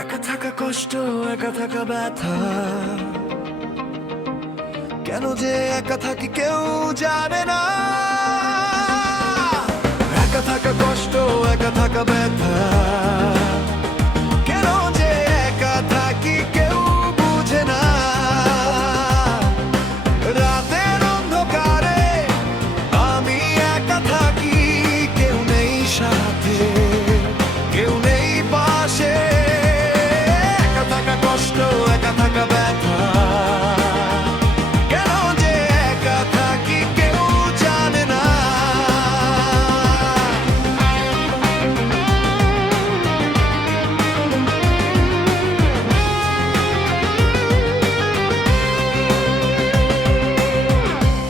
একা থাকা কষ্ট, একা থাকা ব্যথা। কেন যে একা থাকি কেউ জানে না। একা থাকা কষ্ট, একা থাকা ব্যথা। কেন যে একা থাকি কেউ বুঝে না। রাতের অন্ধকারে আমি একা থাকি, কেউ নেই সাথে, কেউ নেই পাশে। একা থাকা কষ্ট, একা থাকা ব্যথা। কেন যে একা থাকি কেউ জানে না।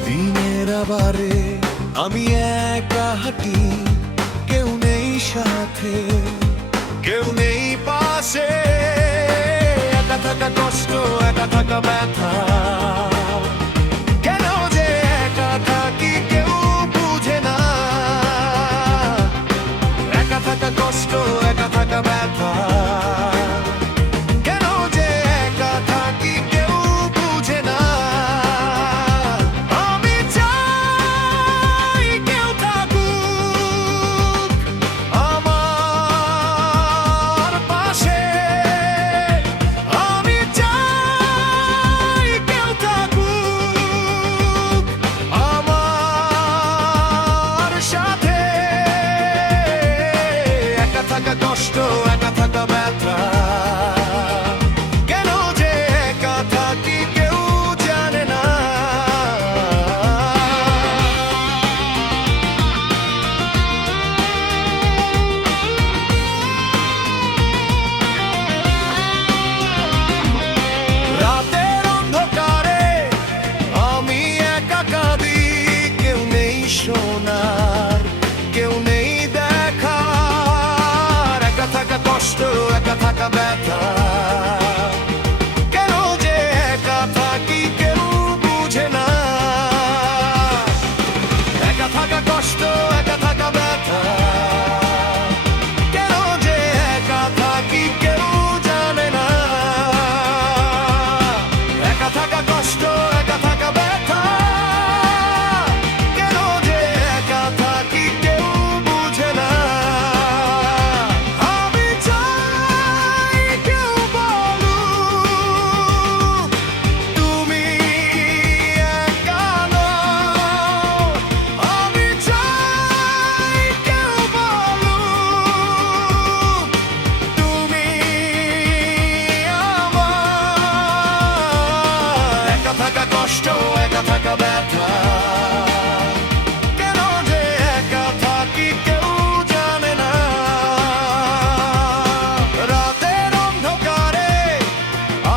দিনের আবারে আমি একা হাঁটি, কেউ নেই সাথে, কেউ নেই পাশে। একা থাকা কষ্ট, একা থাকা ব্যথা। কেন যে একা থাকি কেউ বুঝে না। একা থাকা কষ্ট, একা থাকা ব্যথা। কেন যে একা থাকি কেউ বুঝে না। আমি চাই কেউ থাকুক আমার পাশে। আমি চাই কেউ থাকুক আমার সাথে। একা থাকা কষ্ট, একা থাকা ব্যথা। কেন যে একা থাকি কেউ জানে না। রাতের অন্ধকারে আমি একা কাঁদি, কেউ নেই শোনার, কেউ নেই দেখার। একা থাকা কষ্ট, একা থাকা ব্যথা। কেন যে একা থাকি কেউ বুঝে না। একা থাকা কষ্ট, একা থাকা ব্যথা। কেন যে একা থাকি কেউ জানে না। একা থাকা কষ্ট, একা থাকা ব্যথা। কেন যে একা থাকি কেউ বুঝে না। আমি চাই কেউ বলুক তুমি একা নও। আমি চাই কেউ বলুক তুমি আমার। একা থাকা কষ্ট, একা থাকা ব্যথা। কেন যে একা থাকি কেউ জানে না। রাতের অন্ধকারে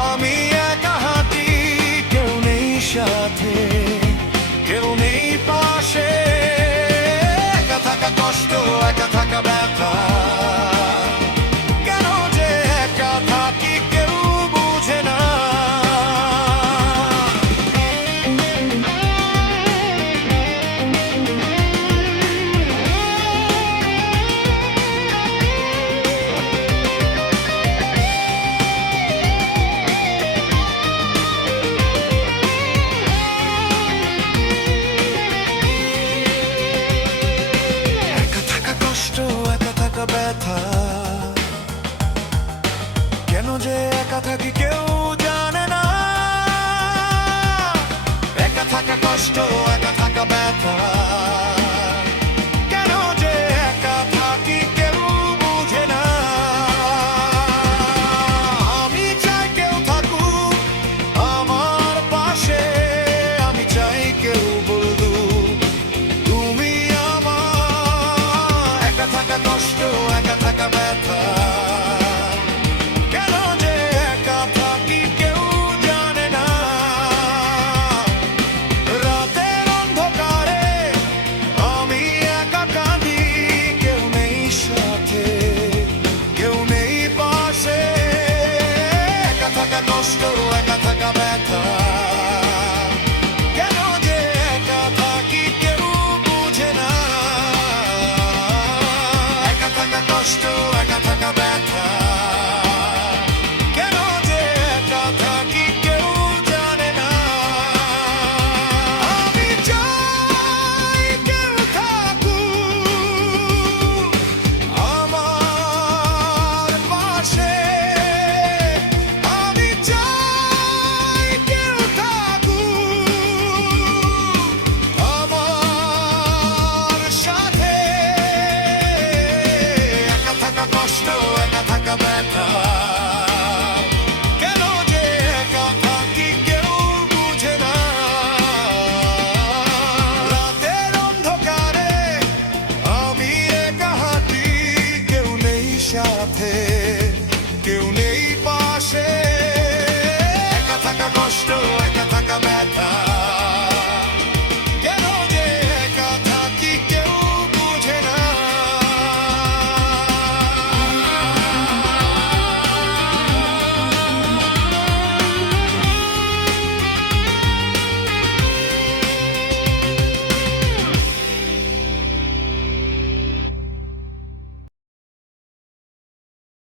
আমি একা হাঁটি, কেউ নেই সাথে, কেউ নেই পাশে। একা থাকা কষ্ট, একা থাকা ব্যথা। কেন যে একা থাকি কেউ বুঝে না। একা থাকা কষ্ট, একা থাকা ব্যথা। কেন যে একা থাকি কেউ জানে না। একা থাকা কষ্ট, একা থাকা ব্যথা। কেন যে একা থাকি কেউ বুঝে না। আমি চাই কেউ থাকুক আমার পাশে। আমি চাই কেউ বলুক তুমি আমার। একা থাকা কষ্ট, একা থাকা ব্যথা। কেন যে একা থাকি কেউ জানে না। রাতের অন্ধকারে সাথে